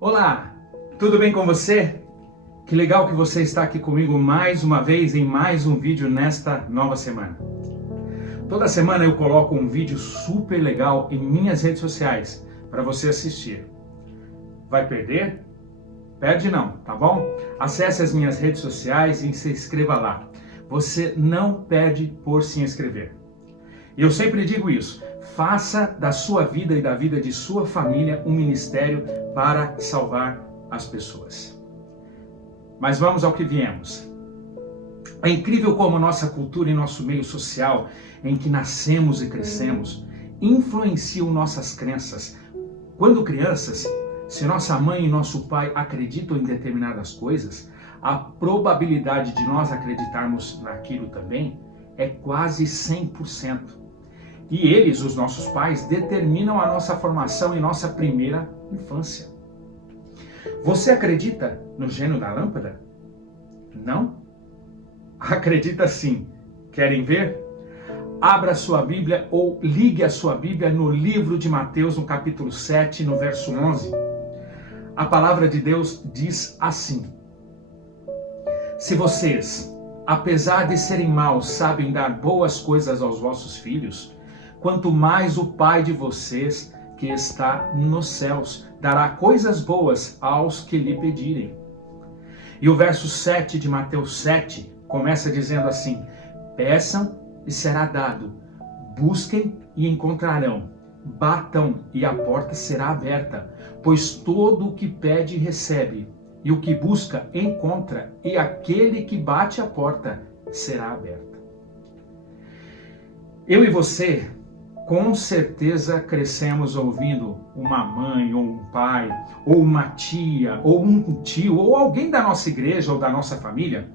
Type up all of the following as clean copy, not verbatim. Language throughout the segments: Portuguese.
Olá, tudo bem com você? Que legal que você está aqui comigo mais uma vez em mais um vídeo nesta nova semana. Toda semana eu coloco um vídeo super legal em minhas redes sociais para você assistir. Vai perder? Perde não, tá bom? Acesse as minhas redes sociais e se inscreva lá. Você não perde por se inscrever. E eu sempre digo isso, faça da sua vida e da vida de sua família um ministério para salvar as pessoas. Mas vamos ao que viemos. É incrível como nossa cultura e nosso meio social, em que nascemos e crescemos, influenciam nossas crenças. Quando crianças, se nossa mãe e nosso pai acreditam em determinadas coisas, a probabilidade de nós acreditarmos naquilo também é quase 100%. E eles, os nossos pais, determinam a nossa formação em nossa primeira infância. Você acredita no gênio da lâmpada? Não? Acredita sim. Querem ver? Abra sua Bíblia ou ligue a sua Bíblia no livro de Mateus, no capítulo 7, no verso 11. A palavra de Deus diz assim: Se vocês, apesar de serem maus, sabem dar boas coisas aos vossos filhos, quanto mais o Pai de vocês, que está nos céus, dará coisas boas aos que lhe pedirem. E o verso 7 de Mateus 7 começa dizendo assim: Peçam e será dado, busquem e encontrarão, batam e a porta será aberta, pois todo o que pede recebe, e o que busca encontra, e aquele que bate a porta será aberta. Eu e você, com certeza crescemos ouvindo uma mãe, ou um pai, ou uma tia, ou um tio, ou alguém da nossa igreja ou da nossa família,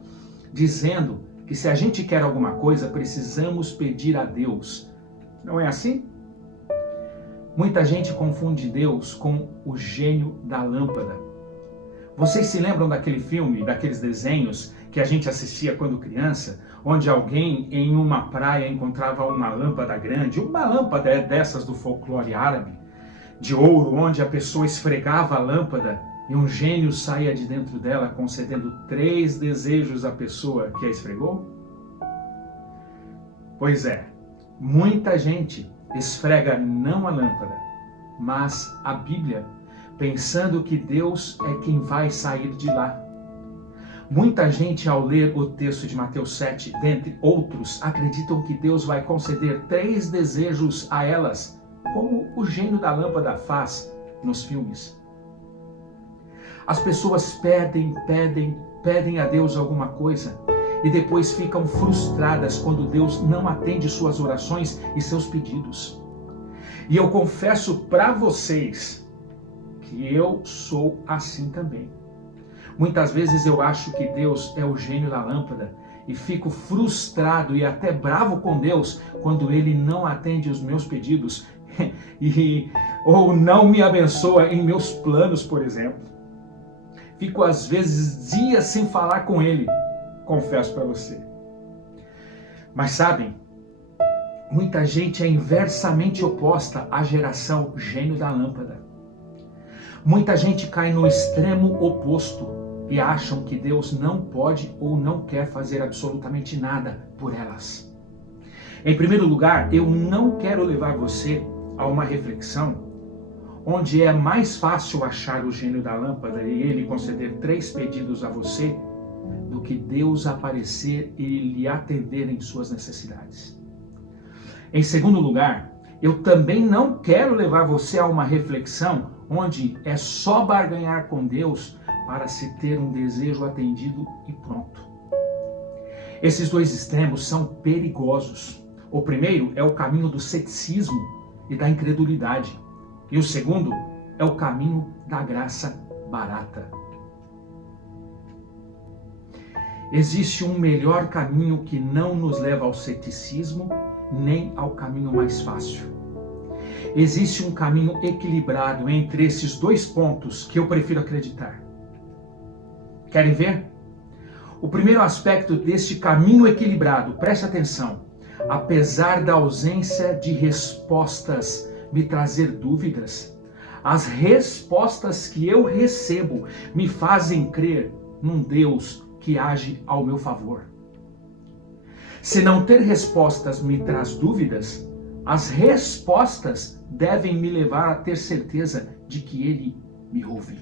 dizendo que se a gente quer alguma coisa, precisamos pedir a Deus. Não é assim? Muita gente confunde Deus com o gênio da lâmpada. Vocês se lembram daquele filme, daqueles desenhos que a gente assistia quando criança, onde alguém em uma praia encontrava uma lâmpada grande, uma lâmpada dessas do folclore árabe, de ouro, onde a pessoa esfregava a lâmpada e um gênio saía de dentro dela concedendo 3 desejos à pessoa que a esfregou? Pois é, muita gente esfrega não a lâmpada, mas a Bíblia, pensando que Deus é quem vai sair de lá. Muita gente, ao ler o texto de Mateus 7, dentre outros, acreditam que Deus vai conceder 3 desejos a elas, como o gênio da lâmpada faz nos filmes. As pessoas pedem a Deus alguma coisa e depois ficam frustradas quando Deus não atende suas orações e seus pedidos. E eu confesso para vocês que eu sou assim também. Muitas vezes eu acho que Deus é o gênio da lâmpada e fico frustrado e até bravo com Deus quando Ele não atende os meus pedidos ou não me abençoa em meus planos, por exemplo. Fico às vezes dias sem falar com Ele, confesso para você. Mas sabem, muita gente é inversamente oposta à geração gênio da lâmpada. Muita gente cai no extremo oposto e acham que Deus não pode ou não quer fazer absolutamente nada por elas. Em primeiro lugar, eu não quero levar você a uma reflexão onde é mais fácil achar o gênio da lâmpada e ele conceder 3 pedidos a você do que Deus aparecer e lhe atender em suas necessidades. Em segundo lugar, eu também não quero levar você a uma reflexão onde é só barganhar com Deus para se ter um desejo atendido e pronto. Esses 2 extremos são perigosos. O primeiro é o caminho do ceticismo e da incredulidade. E o segundo é o caminho da graça barata. Existe um melhor caminho que não nos leva ao ceticismo nem ao caminho mais fácil. Existe um caminho equilibrado entre esses 2 pontos que eu prefiro acreditar. Querem ver? O primeiro aspecto deste caminho equilibrado, preste atenção, apesar da ausência de respostas me trazer dúvidas, As respostas que eu recebo me fazem crer num Deus que age ao meu favor. Se não ter respostas me traz dúvidas, as respostas devem me levar a ter certeza de que Ele me ouve.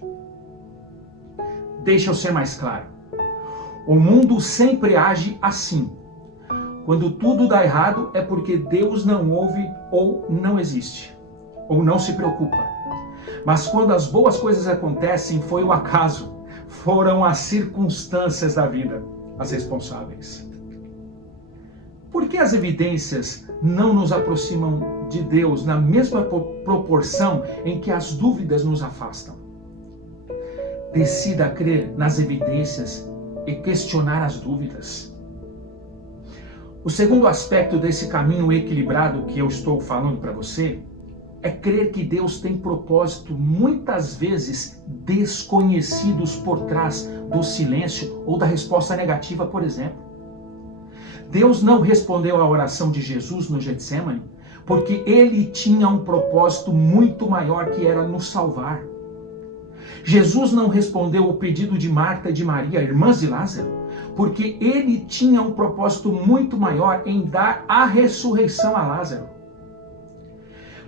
Deixa eu ser mais claro. O mundo sempre age assim. Quando tudo dá errado é porque Deus não ouve ou não existe, ou não se preocupa. Mas quando as boas coisas acontecem, foi o acaso, foram as circunstâncias da vida as responsáveis. Por que as evidências não nos aproximam de Deus na mesma proporção em que as dúvidas nos afastam? Decida crer nas evidências e questionar as dúvidas. O segundo aspecto desse caminho equilibrado que eu estou falando para você é crer que Deus tem propósito muitas vezes desconhecidos por trás do silêncio ou da resposta negativa, por exemplo. Deus não respondeu à oração de Jesus no Getsêmani porque ele tinha um propósito muito maior que era nos salvar. Jesus não respondeu o pedido de Marta e de Maria, irmãs de Lázaro, porque ele tinha um propósito muito maior em dar a ressurreição a Lázaro.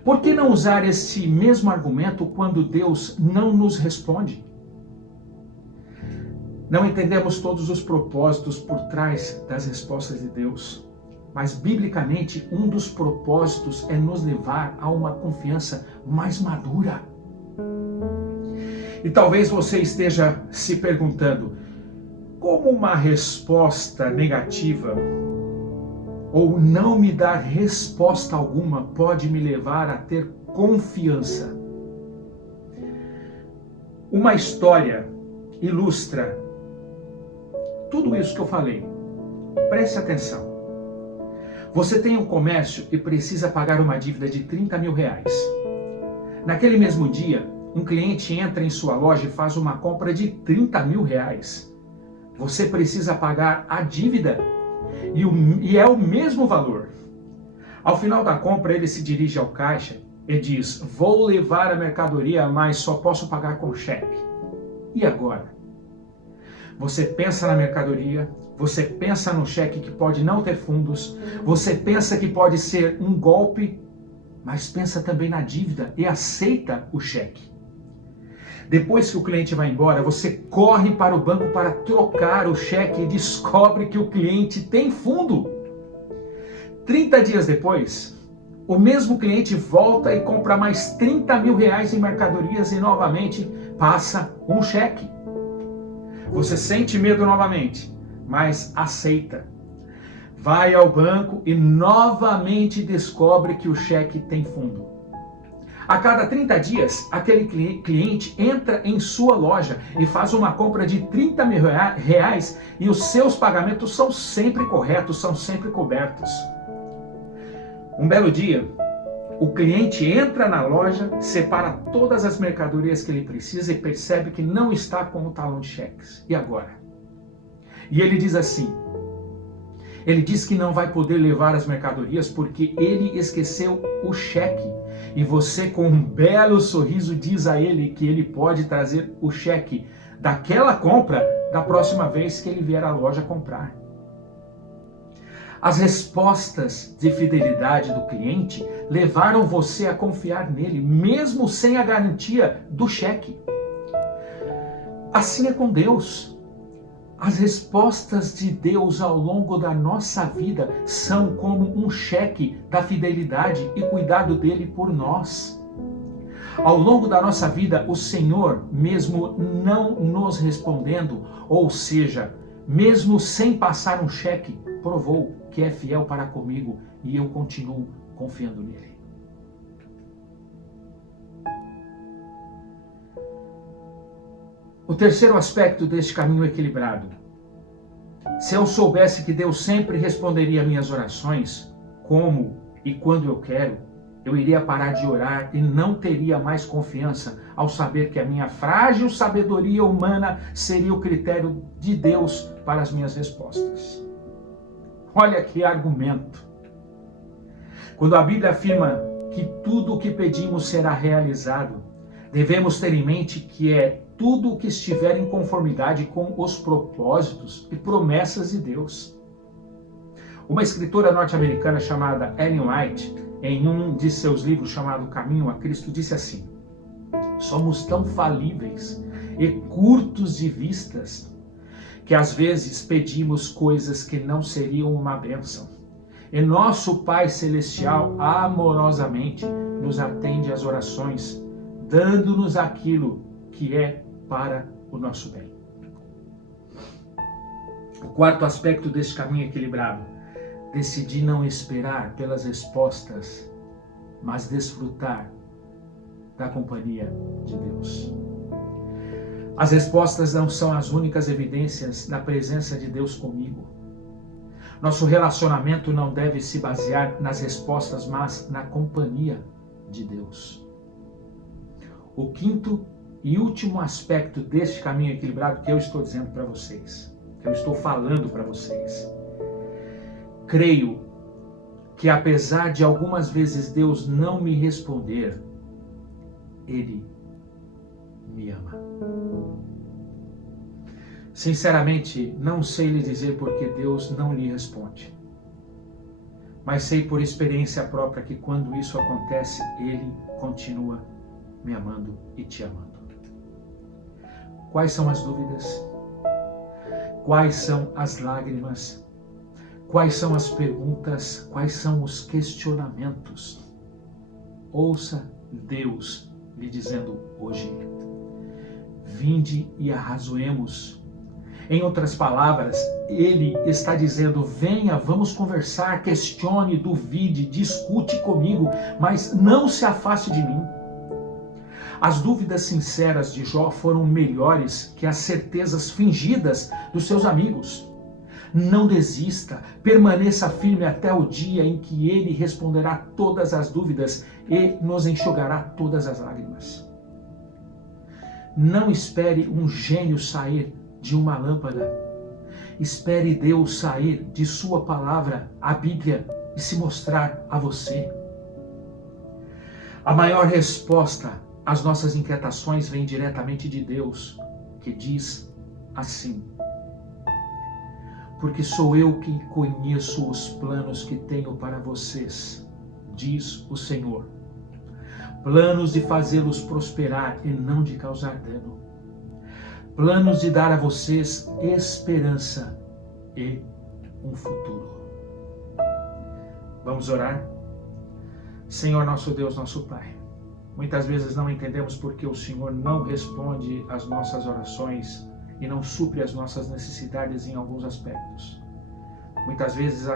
Por que não usar esse mesmo argumento quando Deus não nos responde? Não entendemos todos os propósitos por trás das respostas de Deus, mas biblicamente um dos propósitos é nos levar a uma confiança mais madura. E talvez você esteja se perguntando, como uma resposta negativa ou não me dar resposta alguma pode me levar a ter confiança? Uma história ilustra tudo isso que eu falei. Preste atenção. Você tem um comércio e precisa pagar uma dívida de 30 mil reais. Naquele mesmo dia, um cliente entra em sua loja e faz uma compra de 30 mil reais. Você precisa pagar a dívida e é o mesmo valor. Ao final da compra, ele se dirige ao caixa e diz: vou levar a mercadoria, mas só posso pagar com cheque. E agora? Você pensa na mercadoria, você pensa no cheque que pode não ter fundos, você pensa que pode ser um golpe, mas pensa também na dívida e aceita o cheque. Depois que o cliente vai embora, você corre para o banco para trocar o cheque e descobre que o cliente tem fundo. 30 dias depois, o mesmo cliente volta e compra mais 30 mil reais em mercadorias e novamente passa um cheque. Você sente medo novamente, mas aceita. Vai ao banco e novamente descobre que o cheque tem fundo. A cada 30 dias, aquele cliente entra em sua loja e faz uma compra de 30 mil reais e os seus pagamentos são sempre corretos, são sempre cobertos. Um belo dia, o cliente entra na loja, separa todas as mercadorias que ele precisa e percebe que não está com o talão de cheques. E agora? E ele diz assim, ele diz que não vai poder levar as mercadorias porque ele esqueceu o cheque. E você, com um belo sorriso, diz a ele que ele pode trazer o cheque daquela compra da próxima vez que ele vier à loja comprar. As respostas de fidelidade do cliente levaram você a confiar nele, mesmo sem a garantia do cheque. Assim é com Deus. As respostas de Deus ao longo da nossa vida são como um cheque da fidelidade e cuidado dele por nós. Ao longo da nossa vida, o Senhor, mesmo não nos respondendo, ou seja, mesmo sem passar um cheque, provou que é fiel para comigo e eu continuo confiando nele. O terceiro aspecto deste caminho equilibrado. Se eu soubesse que Deus sempre responderia minhas orações, como e quando eu quero, eu iria parar de orar e não teria mais confiança ao saber que a minha frágil sabedoria humana seria o critério de Deus para as minhas respostas. Olha que argumento! Quando a Bíblia afirma que tudo o que pedimos será realizado, Devemos ter em mente que é tudo o que estiver em conformidade com os propósitos e promessas de Deus. Uma escritora norte-americana chamada Ellen White, em um de seus livros chamado Caminho a Cristo, disse assim: somos tão falíveis e curtos de vistas que às vezes pedimos coisas que não seriam uma bênção. E nosso Pai Celestial amorosamente nos atende às orações, dando-nos aquilo que é para o nosso bem. O quarto aspecto deste caminho equilibrado: decidi não esperar pelas respostas, mas desfrutar da companhia de Deus. As respostas não são as únicas evidências da presença de Deus comigo. Nosso relacionamento não deve se basear nas respostas, mas na companhia de Deus. O quinto e último aspecto deste caminho equilibrado que eu estou dizendo para vocês, que eu estou falando para vocês: creio que apesar de algumas vezes Deus não me responder, Ele me ama. Sinceramente, não sei lhe dizer por que Deus não lhe responde. Mas sei por experiência própria que quando isso acontece, Ele continua me amando e te amando. Quais são as dúvidas? Quais são as lágrimas? Quais são as perguntas? Quais são os questionamentos? Ouça Deus lhe dizendo hoje: vinde e arrazoemos. Em outras palavras, Ele está dizendo: venha, vamos conversar, questione, duvide, discute comigo, mas não se afaste de mim. As dúvidas sinceras de Jó foram melhores que as certezas fingidas dos seus amigos. Não desista, permaneça firme até o dia em que Ele responderá todas as dúvidas e nos enxugará todas as lágrimas. Não espere um gênio sair de uma lâmpada. Espere Deus sair de sua palavra, a Bíblia, e se mostrar a você. A maior resposta às nossas inquietações vem diretamente de Deus, que diz assim: porque sou eu quem conheço os planos que tenho para vocês, diz o Senhor. Planos de fazê-los prosperar e não de causar dano. Planos de dar a vocês esperança e um futuro. Vamos orar? Senhor, nosso Deus, nosso Pai, muitas vezes não entendemos porque o Senhor não responde às nossas orações e não supre as nossas necessidades em alguns aspectos. Muitas vezes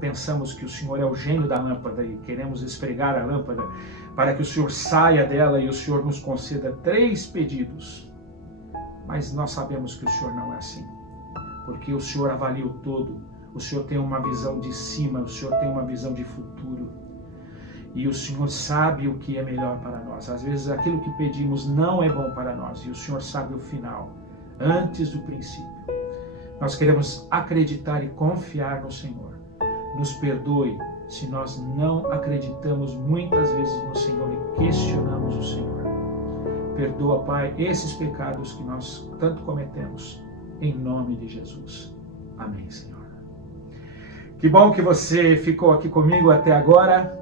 pensamos que o Senhor é o gênio da lâmpada e queremos esfregar a lâmpada para que o Senhor saia dela e o Senhor nos conceda 3 pedidos. Mas nós sabemos que o Senhor não é assim, porque o Senhor avalia o todo, o Senhor tem uma visão de cima, o Senhor tem uma visão de futuro. E o Senhor sabe o que é melhor para nós. Às vezes aquilo que pedimos não é bom para nós e o Senhor sabe o final, antes do princípio. Nós queremos acreditar e confiar no Senhor. Nos perdoe se nós não acreditamos muitas vezes no Senhor e questionamos o Senhor. Perdoa, Pai, esses pecados que nós tanto cometemos, em nome de Jesus. Amém, Senhor. Que bom que você ficou aqui comigo até agora.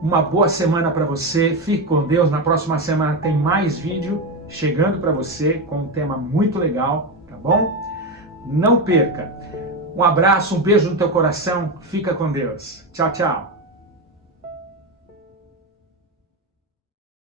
Uma boa semana para você. Fique com Deus. Na próxima semana tem mais vídeo chegando para você com um tema muito legal, tá bom? Não perca. Um abraço, um beijo no teu coração. Fica com Deus. Tchau, tchau.